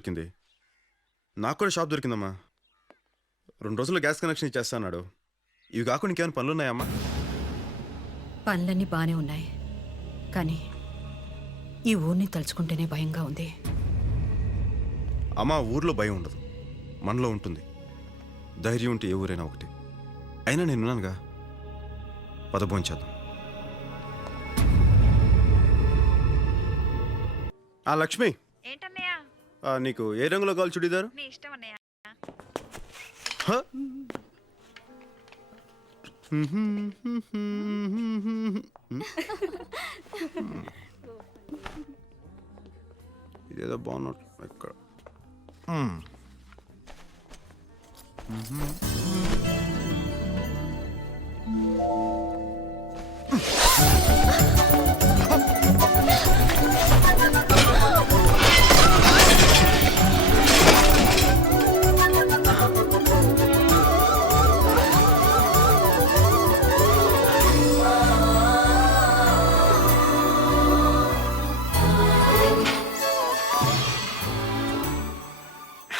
దొరికింది. నాకు కూడా షాప్ దొరికిందమ్మా. 2 రోజుల్లో గ్యాస్ కనెక్షన్ ఇచ్చేస్తా అన్నాడు. ఇవి కాకుండా ఇంకేమైనా పనులు ఉన్నాయమ్మా? పనులన్నీ బాగానే ఉన్నాయి, కానీ ఈ ఊరిని తలుచుకుంటేనే భయంగా ఉంది. అమ్మా, ఊర్లో భయం ఉండదు, మనలో ఉంటుంది. ధైర్యం ఉంటే ఏ ఊరైనా ఒకటి. అయినా నేనున్నానుగా, పదభోంచేద్దాం. లక్ష్మి, ఏంటన్నయ్య? నీకు ఏ రంగులో కావాలి చుడీదారు? నీ ఇష్టం అన్నయ్య. ఇదేదో బాగున్నట్టు ఎక్కడ.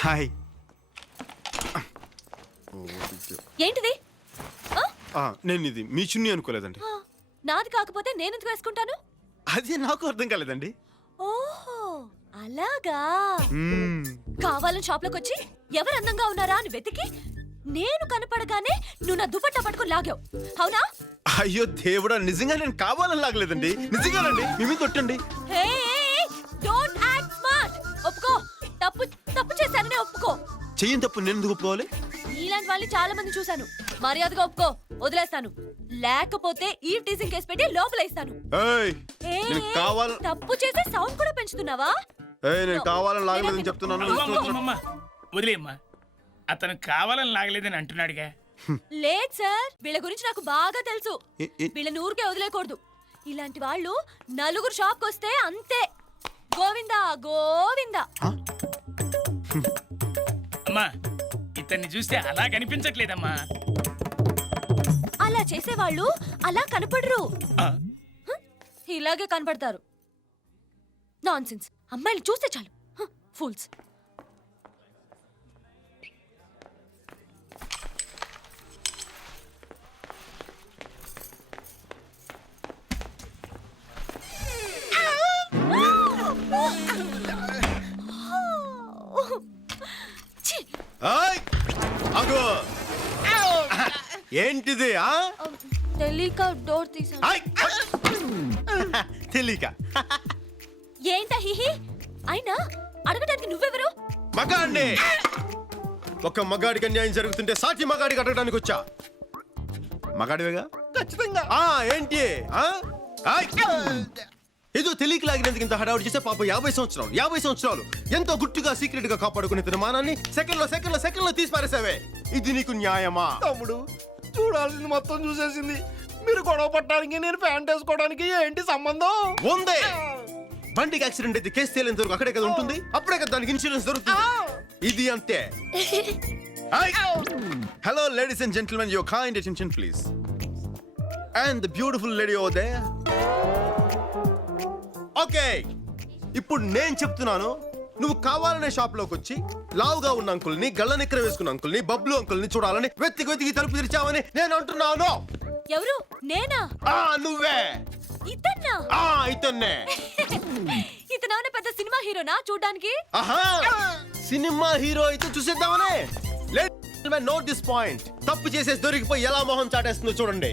హాయ్. ఏంటిది? నేను ఇది మీ చున్నీ అనుకోలేదండి. నాది కాకపోతే నేనెందుకు వేసుకుంటాను? అది నాకు అర్థం కాలేదండి. ఓహో అలాగా. కావాలని షాప్ లోకి వచ్చి ఎవరు అందంగా ఉన్నారా అని వెతికి నేను కనపడగానే నువ్వు నా దుపట్టా పట్టుకుని లాగావు, అవునా? అయ్యో దేవుడా, నిజంగా నేను కావాలని లాగలేదండి, నిజంగానండి. మీ కొట్టండి. Don't act smart. ఒప్పుకో, తప్పు తప్పు చేశాననే ఒప్పుకో. చెయ్యని తప్పు నేను ఎందుకు ఒప్పుకోవాలి? ఇలాంటి వాళ్ళని చాలా మంది చూశాను. మర్యాదగా ఒప్పుకో, వదిలేస్తాను. లేకపోతే ఈ టీజింగ్ కేసు పెట్టి లోపలేస్తాను. తప్పు చేసే సౌండ్ కూడా పెంచుతున్నావా? నేను కావాలని లాగలేదని చెప్తున్నాను. వదిలేమ్మా, అతను కావాలని లాగలేదని అంటున్నాడుగా. లేదు సార్, వీళ్ళ గురించి నాకు బాగా తెలుసు. వీళ్ళని ఊరికే వదిలేకూడదు. ఇలాంటి వాళ్ళు నలుగురు షాప్కి వస్తే అంతే, గోవిందా గోవిందా. అమ్మా, ఇతన్ని చూస్తే అలా కనిపించట్లేదమ్మా. అలా చేసేవాళ్ళు అలా కనపడరు, ఇలాగే కనపడతారు. నాన్సెన్స్. అమ్మాయిలు చూస్తే చాలు ఫూల్స్. ఏంటిది? తెలియక డోర్ తీసాను. తెలియక ఏంటా హిహి? అయినా అడగడానికి నువ్వెవరు? మగాడిని. ఒక మగాడికి అన్యాయం జరుగుతుంటే సాటి మగాడికి అడగడానికి వచ్చా. మగాడివేగా? ఖచ్చితంగా. ఏంటి? ఏదో తెలియక లాగినందుకు ఇంత హడావుడి చేస్తే పాప 50 సంవత్సరాలు ఎంతో గుట్టుగా సీక్రెట్ గా కాపాడుకునే తన మానాన్ని సెకండ్ లో తీసి పారేసావే. ఇది నీకు న్యాయమా? తమ్ముడు, చూడాల్సింది మొత్తం చూసేసింది. మీరు గొడవ పట్టడానికి నేను ప్యాంట్ వేసుకోవడానికి ఏంటి సంబంధం? ఉందే. బండికి యాక్సిడెంట్ అయితే కేసు తేలేంత వరకు అక్కడే కదా ఉంటుంది, అప్పుడే కదా దానికి ఇన్సూరెన్స్ దొరుకుతుంది. ఇది అంతే. Hello ladies and gentlemen, your kind attention please. And the beautiful lady over there. Okay, ఇప్పుడు నేను చెప్తున్నాను. నువ్వు కావాలనే షాప్ లోకి వచ్చి లావుగా ఉన్న అంకుల్ని, గళ్ళ నిక్కర వేసుకున్న అంకుల్ని, బబ్లు అంకుల్ని చూడాలని వెతికి తలుపు తెరిచావని నేను అంటున్నాను. ఎవరు? నేనా? నువ్వే. ఇతన్నా? ఇతన్నే. ఇతను పెద్ద సినిమా హీరోనా చూడ్డానికి? సినిమా హీరో అయితే చూసేద్దామనే. Note this point. తప్పు చేసేసి దొరికిపోయి ఎలా మొహం చాటేస్తుందో చూడండి.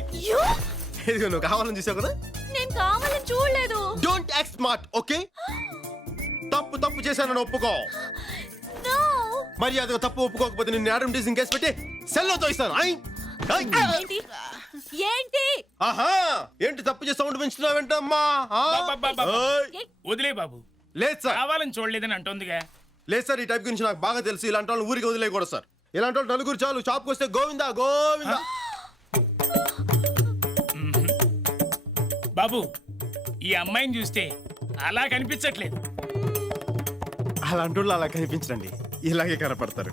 ఇదిగో, నువ్వు కావాలని చూసావు కదా. నేను కావాలని చూడలేదు. Don't act smart, okay? తప్పు చేశానని ఒప్పుకో. మర్యాదగా తప్పు ఒప్పుకోకపోతే నిన్ను యాడమ్ టీజింగ్ కేసు పెట్టి సెల్లో తోయిస్తాను. ఏంటి తప్పు చేసి సౌండ్ పెంచుతున్నావేంటమ్మా? వదిలే బాబు. లేదు సార్, కావాలని చూడలేదని అంటుందిగా. లేదు సార్, ఈ టైప్ గురించి నాకు బాగా తెలుసు. ఇలాంటి వాళ్ళు ఊరికి వదిలేయకూడదు సార్. ఇలాంటి వాళ్ళు నలుగురు చాలు. షాప్కి వస్తే గోవిందా గోవిందా. బాబు, ఈ అమ్మాయిని చూస్తే అలా కనిపించట్లేదు. అలాంటి వాళ్ళు అలా కనిపించండి, ఇలాగే కనపడతారు.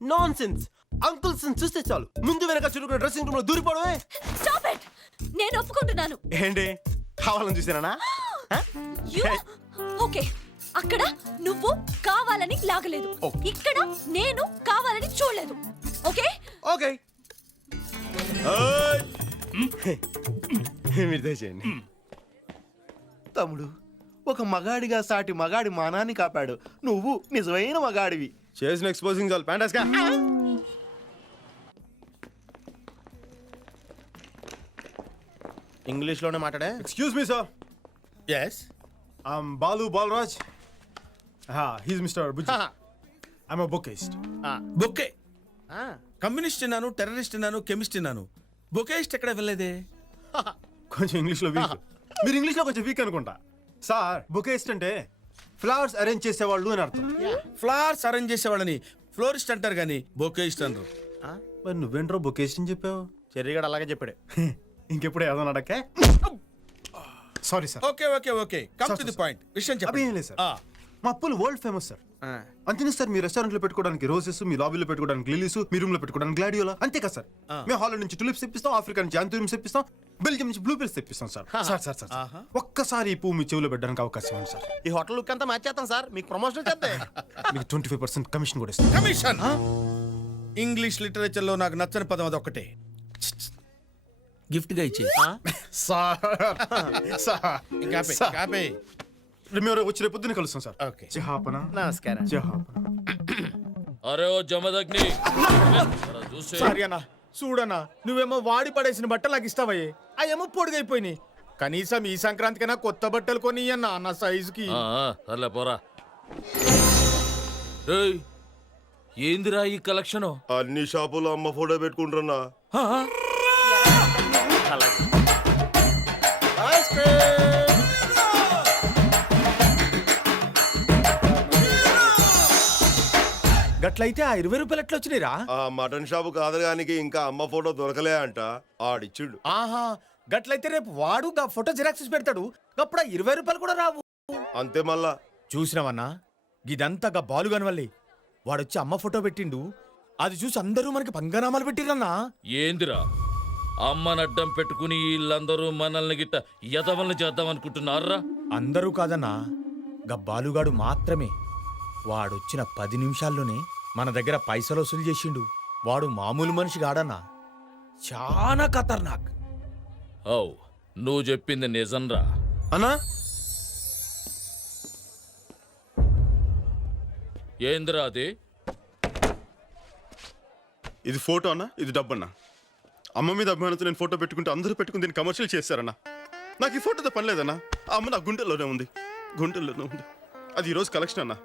Non sense. అంకుల్స్ చూస్తే చాలు ముందు వెనక చురుకున్న డ్రెస్సింగ్ రూమ్ లో దూరిపోవడమే. Stop it. నేను ఒప్పుకుంటున్నాను. ఏంటి కావాలని చూసానా? ఓకే, అక్కడ నువ్వు కావాలని లాగలేదు, ఇక్కడ నేను కావాలని చూడలేదు. ఓకే ఓకే మీరు దయచేయండి. తమ్ముడు, ఒక మగాడిగా సాటి మగాడి మానాన్ని కాపాడు. నువ్వు నిజమైన మగాడివి. చేసిన ఎక్స్పోజింగ్ చాలు ప్యాంటాస్గా. ఇంగ్లీష్లోనే మాట్లాడే. Excuse me sir, S. Balu Balaraj. He's mister Bujji. I'm a bouquetist. Bouquet communist అన్నాను, టెర్రరిస్ట్ అన్నాను, కెమిస్ట్ అన్నాను. బొకేస్ట్ ఎక్కడ వెళ్ళలేదే? కొంచెం ఇంగ్లీష్లో వీక్. మీరు ఇంగ్లీష్లో కొంచెం వీక్ అనుకుంటా. సార్ బుకేస్ట్ అంటే ఫ్లవర్స్ అరేంజ్ చేసేవాళ్ళు అని అర్థం. ఫ్లవర్స్ అరేంజ్ చేసేవాళ్ళని ఫ్లోరిస్ట్ అంటారు కానీ బొకేస్ట్ అనరు. మరి నువ్వేంట్రో బుకేస్ట్ అని చెప్పావు? చెర్రిగాడు అలాగే చెప్పాడు. ఇంకెప్పుడు ఏదో అడక్కే. Sorry sir. Okay okay okay, come to the point. విషయం అవి చెప్పండి. ఏం లేదు సార్, మా అప్పులు వరల్డ్ ఫేమస్ సార్. అంతేనా సార్? మీ రెస్టారెంట్ లో పెట్టుకోవడానికి రోజెస్, మీ లాబీలో పెట్టుకోవడానికి లిలీస్, మీ రూమ్ లో పెట్టుకోవడానికి గ్లాడియోలా, అంతే కదా సార్? మేము హాలండ్ నుంచి టులిప్స్ తెప్పిస్తాం, ఆఫ్రికా నుంచి యాంథూరియంస్ తెప్పిస్తాం, బెల్జియం నుంచి బ్లూ పిల్స్ తెప్పిస్తాం సార్. సార్ సార్ సార్ ఒక్కసారి ఈ పువ్వు మీ చెవిలో పెట్టడానికి అవకాశం ఉంది సార్. ఈ హోటల్ లుక్ అంతా మార్చేస్తాం సార్, మీకు ప్రమోషన్ చేద్దాం. మీకు 25% కమిషన్ కూడా ఇస్తాం. కమిషన్. ఇంగ్లీష్ లిటరేచర్ లో నాకు నచ్చని పదం అది ఒక్కటే. గిఫ్ట్ గా ఇచ్చే. సార్ మేము వచ్చి రేపు పొద్దున్న కలుస్తాం సార్. ఓకే. జహాపన. నమస్కారం. జహాపన. అరే ఓ జమదగ్ని సారీ అన్న, చూడన్నా, నువ్వేమో వాడి పడేసిన బట్టలు నాకు ఇస్తావయ్యే, అవేమో పొడిగైపోయినాయి. కనీసం ఈ సంక్రాంతికైనా కొత్త బట్టలు కొని అన్న నా సైజుకి. సర్లే పోరా. ఏయ్, ఏందిరా ఈ కలెక్షన్? అన్ని షాపులో అమ్మ ఫోటో పెట్టుకుంటున్నా. గట్లయితే ఆ 20 రూపాయలు ఎట్లా వచ్చినాయిరా? ఆ మటన్ షాపు కాదగానికి ఇంకా అమ్మ ఫోటో దొరకలే అంట, ఆడిచ్చిండు. ఆహా, గట్లయితే రేపు వాడు గా ఫోటో జిరాక్స్ పెడతాడు, అప్పుడు ఆ 20 రూపాయలు కూడా రావు. అంతే మళ్ళా. చూసినావన్నా, ఇదంతా గా బాలుగాని వల్లే. వాడొచ్చి అమ్మ ఫోటో పెట్టిండు, అది చూసి అందరూ మనకి పంగనామాలు పెట్టిరన్నా. ఏందిరా అమ్మనడ్డం పెట్టుకుని వీళ్ళందరూ మనల్ని గిట్ట యదవల్ని చేద్దాం అనుకుంటున్నారా? అందరూ కాదన్నా, గా బాలుగాడు మాత్రమే. వాడొచ్చిన 10 నిమిషాల్లోనే మన దగ్గర పైసలు వసూలు చేసిండు. వాడు మామూలు మనిషి కాడన్నా, చాలా ఖతర్నాక్. ఓ, నువ్వు చెప్పింది నిజంరా. అన్నా ఏందిరా అది? ఇది ఫోటో అన్నా, ఇది డబ్బు అన్నా. అమ్మ మీద అభిమానంతో నేను ఫోటో పెట్టుకుంటే అందరూ పెట్టుకుని దీన్ని కమర్షియల్ చేశారన్నా. నాకు ఈ ఫోటోతో పని లేదన్నా. ఆ అమ్మ నా గుండెల్లోనే ఉంది, గుండెల్లోనే ఉంది. అది ఈరోజు కలెక్షన్ అన్నా.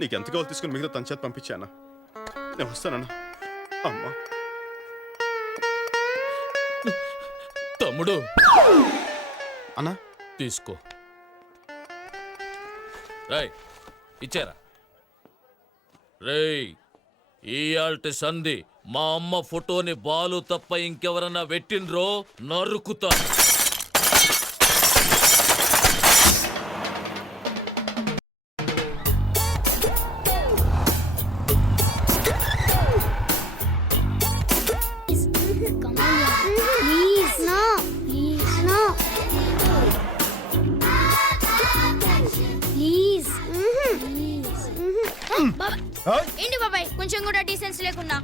నీకు ఎంత కావాలి తీసుకుని మిగతా తన చేతి పంపించానా? నేను వస్తానన్నా. అమ్మా తమ్ముడు అన్నా తీసుకో. రేయ్ ఇచ్చారా? రేయ్ ఇయాల్టి సంధి మా అమ్మ ఫోటోని బాలు తప్ప ఇంకెవరన్నా పెట్టిండ్రో నరుకుతా. ఏంటి బాబాయ్ కొంచెం కూడా డీసెన్స్ లేకుండా?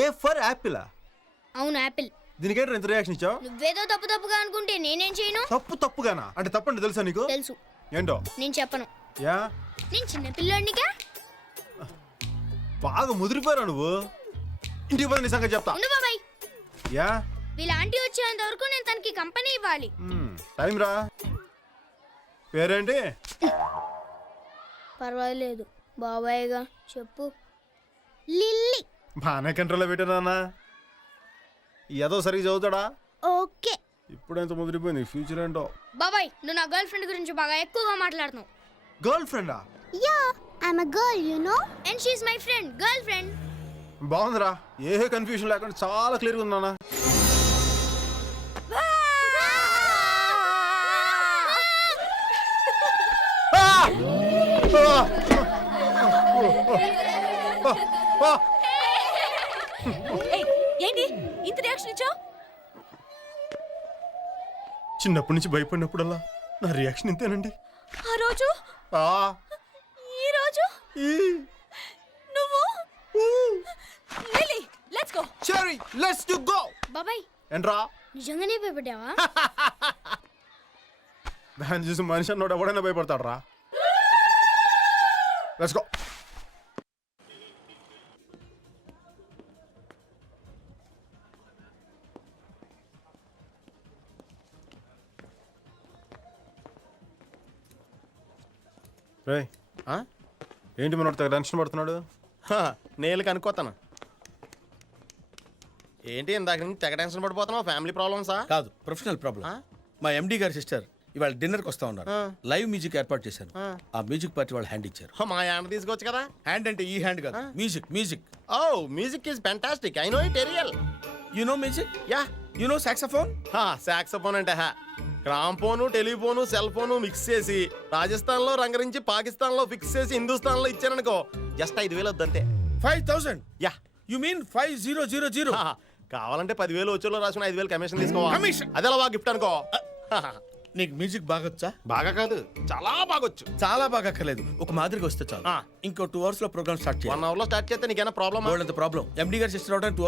A for Apple? అవును యాపిల్. దీనికేంటి ఎంత రియాక్షన్ ఇచ్చావు? నువ్వేదో తప్పు తప్పుగా అనుకుంటే నేనేం చేయను? తప్పుగానా? అంటే తప్పండి తెలుసా నీకు? తెలుసు. ఏంటో? నేను చెప్పను. యా నేను చిన్న పిల్లోడినిగా. బాగా ముదిరిపోయారా నువ్వు. ఇంటికి పోయి నీ సంగతి చెప్తా. ఉండు బాబాయ్, యా వీళ్ళ ఆంటీ వచ్చేంత వరకు నేను తనకి కంపెనీ ఇవ్వాలి. టైం రా. పేరేంటి? పర్వాలేదు బాబాయ్గా చెప్పు. లిల్లీ. బాగానే కంట్రోల్లో పెట్టానా? ఏదో సరిగ్గా చదువుతాడా? ఓకే. ఇప్పుడెంత ముదిరిపోయింది, ఫ్యూచర్ ఏంటో. బాబాయ్ నువ్వు నా గర్ల్ ఫ్రెండ్ గురించి బాగా ఎక్కువగా మాట్లాడుతున్నావు. గర్ల్ ఫ్రెండా? Yeah I'm a girl you know and she is my friend, girl friend. బాగుందిరా, ఏ కన్ఫ్యూజన్ లేకుండా చాలా క్లియర్గా ఉందన్నా. ఏయ్, ఏంటి ఇంత రియాక్షన్ ఇచ్చావు? చిన్నప్పటి నుంచి భయపడినప్పుడల్లా నా రియాక్షన్ ఇంతేనండి. ఆ రోజు ఆ, ఈ రోజు ఈ, నువ్వు Lily let's go. Cherry let's do go. బాబాయ్ ఏంట్రా నిజంగానే భయపడ్డావా? దాన్ని చూసి మనిషి అన్నోడు ఎవడైనా భయపడతాడు రా. Let's go. రే ఏంటి మనోడు తెగ టెన్షన్ పడుతున్నాడు? నేను కనుక్కోతాను. ఏంటి ఇందాక నుంచి తెగ టెన్షన్ పడిపోతున్నావు? ఫ్యామిలీ ప్రాబ్లమ్సా? కాదు, ప్రొఫెషనల్ ప్రాబ్లం. మా ఎండి గారి సిస్టర్ ఇవాళ డిన్నర్కి వస్తా ఉన్నారు. లైవ్ మ్యూజిక్ ఏర్పాటు చేశాను. ఆ మ్యూజిక్ పార్టీ వాళ్ళు హ్యాండ్ ఇచ్చారు. మా యాండ్ తీసుకోవచ్చు కదా. హ్యాండ్ అంటే ఈ హ్యాండ్ కాదు, music music. Oh music is fantastic. I know it real. You know music? Yeah. You know saxophone? Saxophone అంటే gramophone telephone cell phone mix చేసి రాజస్థాన్ లో రంగరించి పాకిస్తాన్ లో ఫిక్స్ చేసి హిందుస్థాన్ లో ఇచ్చారనుకో జస్ట్ 5,000 వద్దంతే. 5,000? యా. You mean 5000? కావాలంటే 10,000 వచ్చేలో రాసుకుని 5,000 కమిషన్ తీసుకోవాలి. Commission? అదే బాగా గిఫ్ట్ అనుకో. నీకు మ్యూజిక్ బాగొచ్చా? బాగా కాదు, చాలా బాగొచ్చు. చాలా బాగా అక్కర్లేదు, ఒక మాదిరిగా వస్తే చాలు. ఆ. ఇంకో 2 hours లో ప్రోగ్రామ్ స్టార్ట్ చేయాలి. 1 hour లో స్టార్ట్ చేస్తే నీకేనా ప్రాబ్లమ్? ప్రాబ్లం. ఎండి గారి సిస్టర్ అవడానికి 2 hours